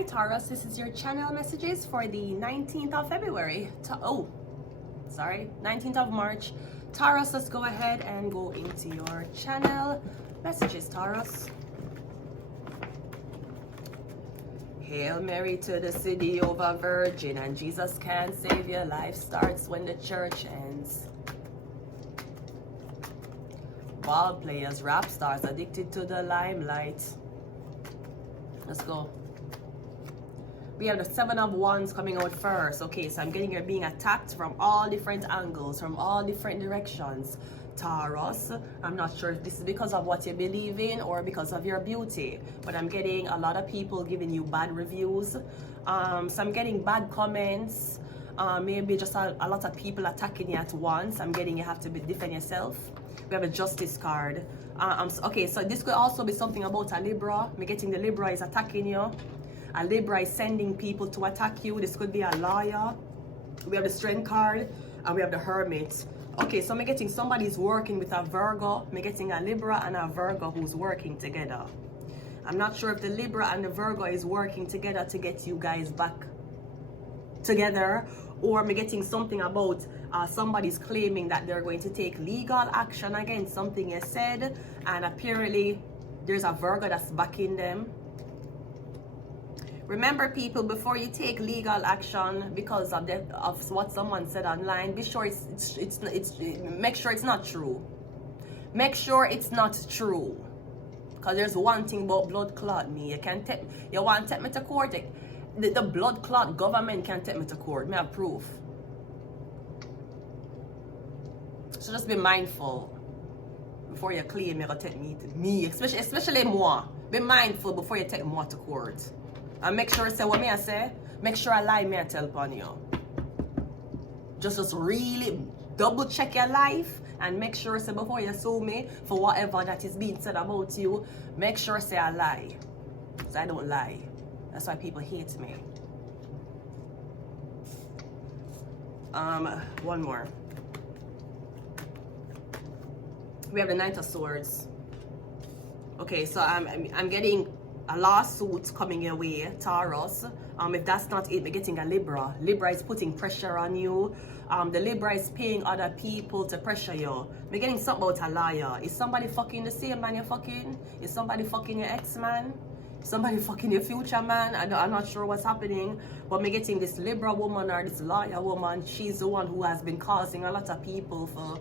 Hi Taurus, this is your channel messages for the 19th of February. 19th of March. Taurus, let's go ahead and go into your channel messages, Taurus. Hail Mary to the city of a virgin, and Jesus can save your life starts when the church ends. Ball players, rap stars, addicted to the limelight. Let's go. We have the 7 of Wands coming out first. Okay, so I'm getting you're being attacked from all different angles, from all different directions. Taurus, I'm not sure if this is because of what you believe in or because of your beauty, but I'm getting a lot of people giving you bad reviews. So I'm getting bad comments. Maybe just a lot of people attacking you at once. I'm getting you have to defend yourself. We have a Justice card. Okay, so this could also be something about a Libra. I'm getting the Libra is attacking you. A Libra is sending people to attack you. This could be a lawyer. We have the Strength card, and we have the Hermit. Okay, so I'm getting somebody's working with a Virgo. I'm getting a Libra and a Virgo who's working together. I'm not sure if the Libra and the Virgo is working together to get you guys back together, or I'm getting something about somebody's claiming that they're going to take legal action against something you said, and apparently there's a Virgo that's backing them. Remember, people, before you take legal action because of what someone said online, be sure make sure it's not true. Make sure it's not true. Because there's one thing about blood clot me. You want to take me to court? The blood clot government can take me to court. Me have proof. So just be mindful before you claim you're going to take me, especially moi. Be mindful before you take moi to court. And make sure I say what me I say. Make sure I lie me I tell upon you. Just really double check your life and make sure I say before you sue me for whatever that is being said about you, make sure I say I lie. Because I don't lie. That's why people hate me. One more. We have the Knight of Swords. Okay, so I'm getting a lawsuit coming your way, Taurus. If that's not it, we're getting a Libra. Libra is putting pressure on you. The Libra is paying other people to pressure you. We're getting something about a liar. Is somebody fucking the same man you're fucking? Is somebody fucking your ex-man? Somebody fucking your future man? I'm not sure what's happening, but we're getting this Libra woman or this liar woman. She's the one who has been causing a lot of people for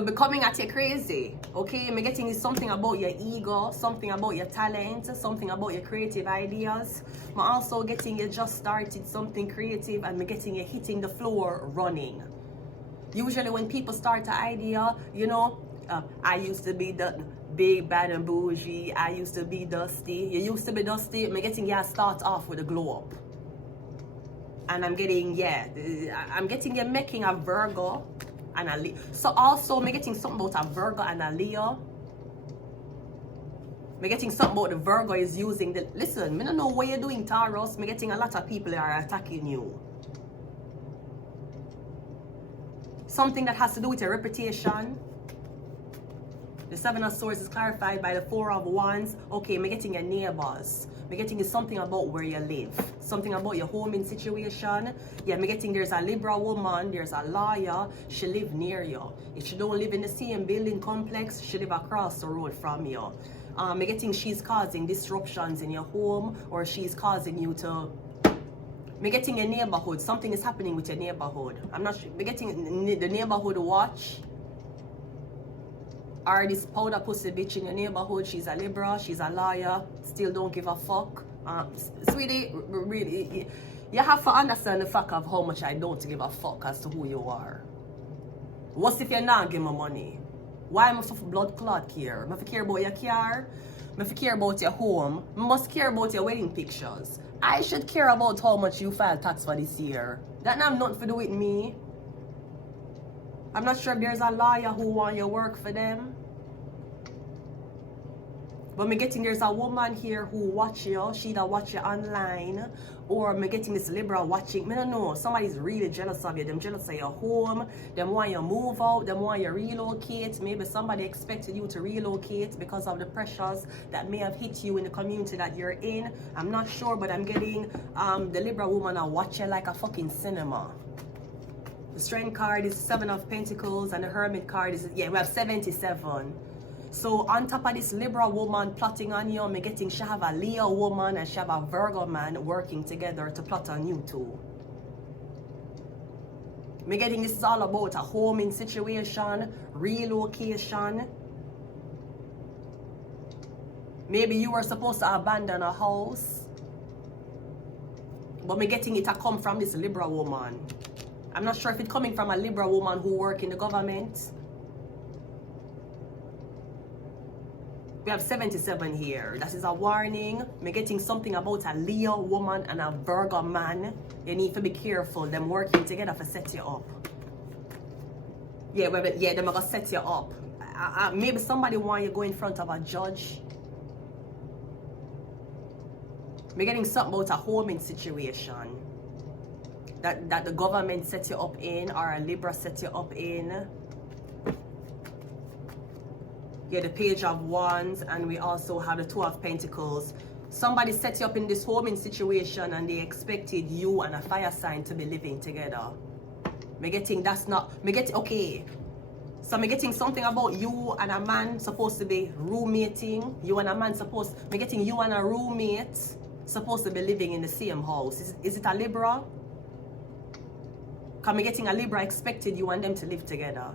becoming at you crazy. Okay, I'm getting something about your ego, something about your talent, something about your creative ideas. I'm also getting you just started something creative, and I'm getting you hitting the floor running. Usually when people start an idea, you know, I used to be the big, bad and bougie. I used to be dusty. You used to be dusty. I'm getting you start off with a glow up. And I'm getting, I'm getting you making a Virgo and a Leo. So also I'm getting something about a Virgo and a Leo. I'm getting something about the Virgo is using the, listen, I don't know what you're doing, Taurus. I'm getting a lot of people that are attacking you. Something that has to do with your reputation. The 7 of Swords is clarified by the 4 of Wands. Okay, I'm getting your neighbors. I'm getting something about where you live. Something about your homing situation. Yeah, I'm getting there's a Libra woman, there's a lawyer. She live near you. If she don't live in the same building complex, she live across the road from you. I'm getting she's causing disruptions in your home, or she's causing you to... I'm getting your neighborhood. Something is happening with your neighborhood. I'm not sure. I'm getting the neighborhood watch. Or this powder pussy bitch in your neighborhood. She's a Libra, she's a liar, still don't give a fuck. Sweetie, really, you have to understand the fact of how much I don't give a fuck as to who you are. What if you're not give me money? Why am I for blood clot care? I care about your car, I care about your home, I must care about your wedding pictures. I should care about how much you file tax for this year. That have nothing to do with me. I'm not sure if there's a lawyer who want you work for them. But I'm getting there's a woman here who watch you. She that watch you online. or me getting this Libra watching, me don't know, somebody's really jealous of you. Them jealous of your home, them want you move out, them want you relocate. Maybe somebody expected you to relocate because of the pressures that may have hit you in the community that you're in. I'm not sure, but I'm getting the Libra woman are watching like a fucking cinema. The Strength card is 7 of Pentacles, and the Hermit card is, yeah, we have 77. So on top of this Libra woman plotting on you, I'm getting she have a Leo woman and she have a Virgo man working together to plot on you too. I'm getting this is all about a homing situation, relocation. Maybe you were supposed to abandon a house, but I'm getting it to come from this Libra woman. I'm not sure if it's coming from a Libra woman who work in the government. We have 77 here. That is a warning. I'm getting something about a Leo woman and a Virgo man. You need to be careful. Them working together to set you up. Yeah, they're gonna set you up. Maybe somebody want you to go in front of a judge. I'm getting something about a homing situation that the government set you up in, or a Libra set you up in. Yeah, the Page of Wands, and we also have the 2 of Pentacles. Somebody set you up in this homing situation and they expected you and a fire sign to be living together. Me getting that's not, me getting, okay. So me getting something about you and a man supposed to be roommating. You and a man supposed, me getting you and a roommate supposed to be living in the same house. Is it a Libra? Because me getting a Libra expected you and them to live together.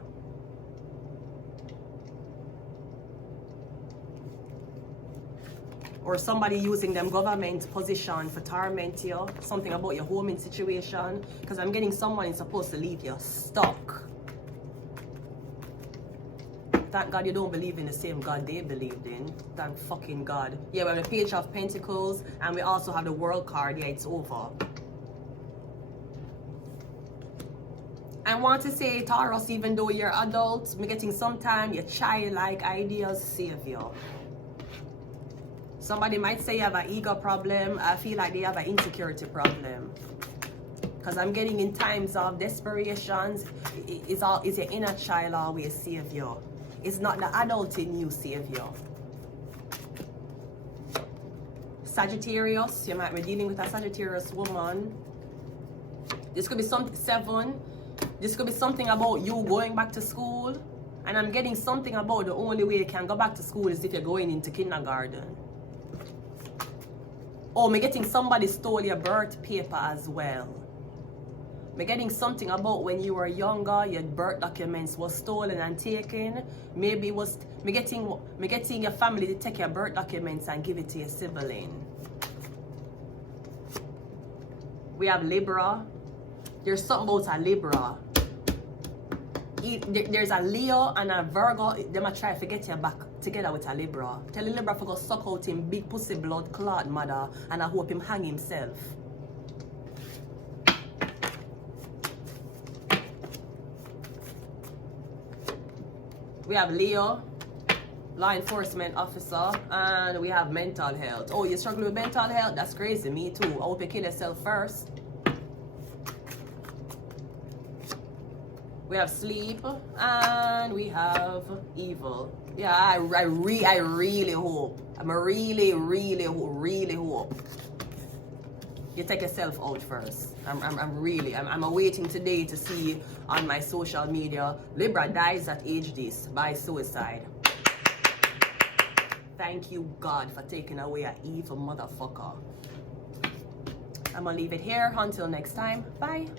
Or somebody using them government position for torment you. Something about your homing situation. Because I'm getting someone is supposed to leave you stuck. Thank God you don't believe in the same God they believed in. Thank fucking God. Yeah, we have the Page of Pentacles. And we also have the World card. Yeah, it's over. I want to say, Taurus, even though you're adult, I'm getting sometime your childlike ideas save you. Somebody might say you have an ego problem. I feel like they have an insecurity problem. Because I'm getting in times of desperations, it's your inner child always save you. It's not the adult in you save you. Sagittarius, you might be dealing with a Sagittarius woman. This could be something, 7. This could be something about you going back to school. And I'm getting something about the only way you can go back to school is if you're going into kindergarten. Oh, I'm getting somebody stole your birth paper as well. I'm getting something about when you were younger, your birth documents was stolen and taken. Maybe it was, I'm getting your family to take your birth documents and give it to your sibling. We have Libra. There's something about a Libra. There's a Leo and a Virgo. They might try to get you back together with a Libra. Tell the Libra to go suck out him big pussy blood clot mother, and I hope him hang himself. We have Leo, law enforcement officer, and we have mental health. Oh, you're struggling with mental health? That's crazy. Me too. I hope you kill yourself first. We have sleep, and we have evil. Yeah, I really hope. I'm really hope you take yourself out first. I'm awaiting today to see on my social media, Libra dies at age this by suicide. Thank you, God, for taking away an evil motherfucker. I'm gonna leave it here until next time. Bye.